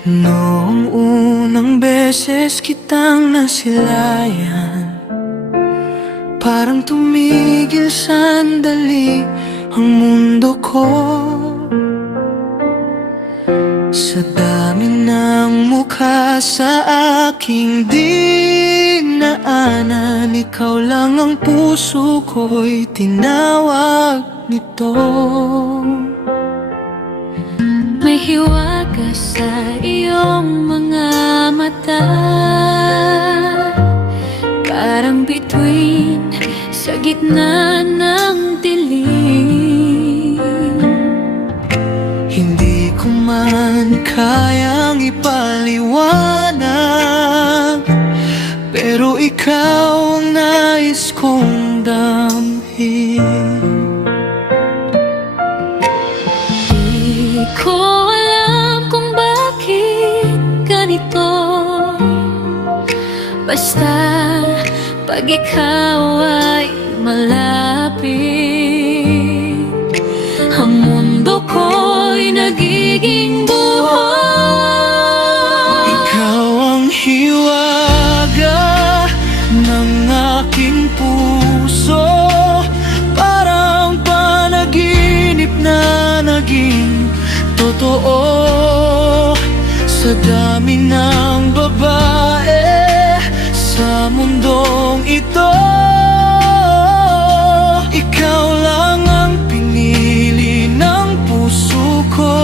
Noong unang beses kitang nasilayan, parang tumigil sandali ang mundo ko. Sa dami ng mukha sa aking dinaanan, ikaw lang ang puso ko'y tinawag nito. May hiwaga sa iyong mga mata, parang bituin sa gitna ng dilim. Hindi ko man kayang ipaliwanag, pero ikaw ang nais kong damhin. Di ko alam kung bakit ganito, basta pag ikaw ay malapit, ang mundo ko'y nagiging buhay. Ikaw ang hiwaga ng aking puso, parang panaginip na naging totoo. Sa dami ng babae sa mundong ito, ikaw lang ang pinili ng puso ko.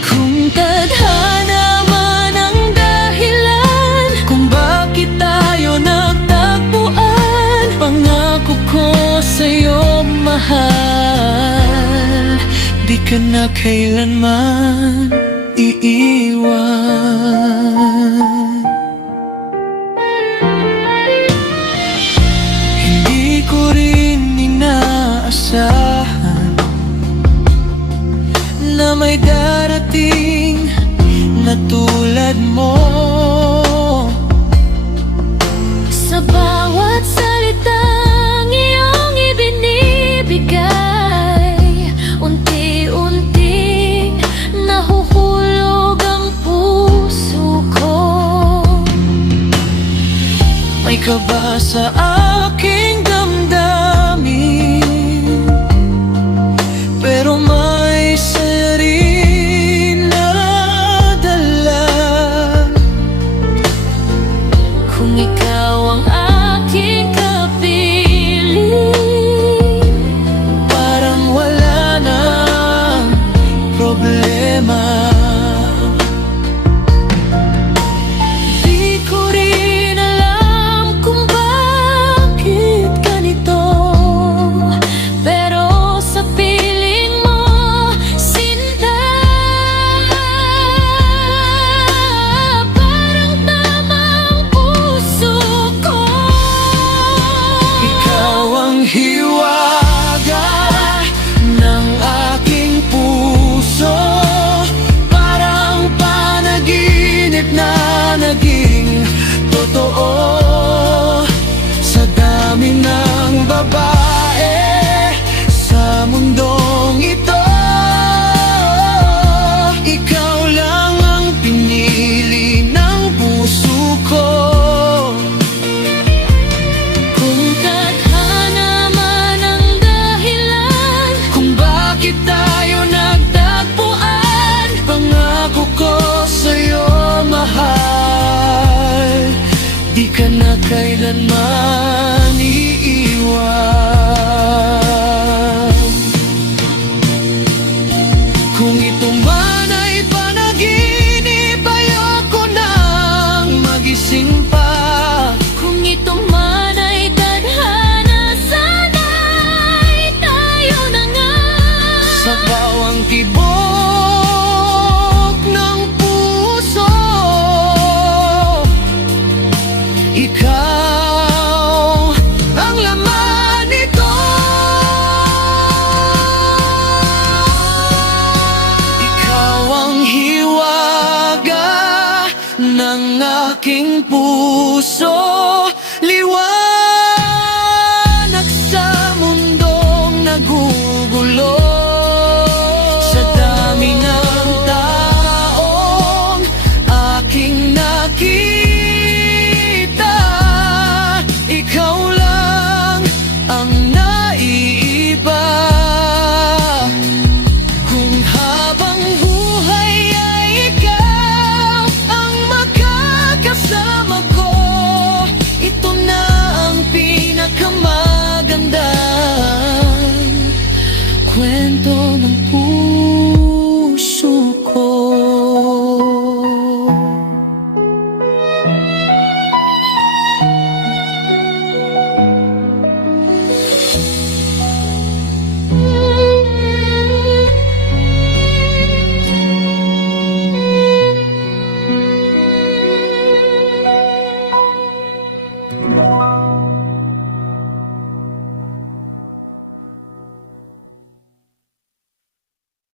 Kung tadhana man ang dahilan Kung bakit tayo nagtagpuan, pangako ko sa'yo, mahal, di ka na kailanman iiwan. Hindi ko rin inaasahan na may darating na tulad mo. sa bawat salitang iyong ibinibigay, unti-unting nahuhulog ang puso ko. May kaba sa aking damdamin, pero may sarili na dala. Kung ikaw ang aking kapiling, Parang wala nang problema. di ko rin alam kung bakit ganito, pero sa piling mo, sinta, parang tama ang puso ko. Ikaw ang hiwaga ng aking puso, parang panaginip na naging totoo. Sa dami ng babae sa mundong ito, ikaw lang ang pinili ng puso ko. Kung tadhana man ang dahilan Kung bakit tayo nagtagpuan, pangako ko sa'yo, mahal, di ka na kailanman iiwan. Kung ito man ay panaginip, ayoko nang magising pa. kung ito man ay tadhana, sana'y tayo na nga. Sa bawang tibok ng puso, ikaw ang laman nito. Ikaw ang hiwaga ng aking puso, liwanag sa mundong nagugulo. Sa dami ng tao Thank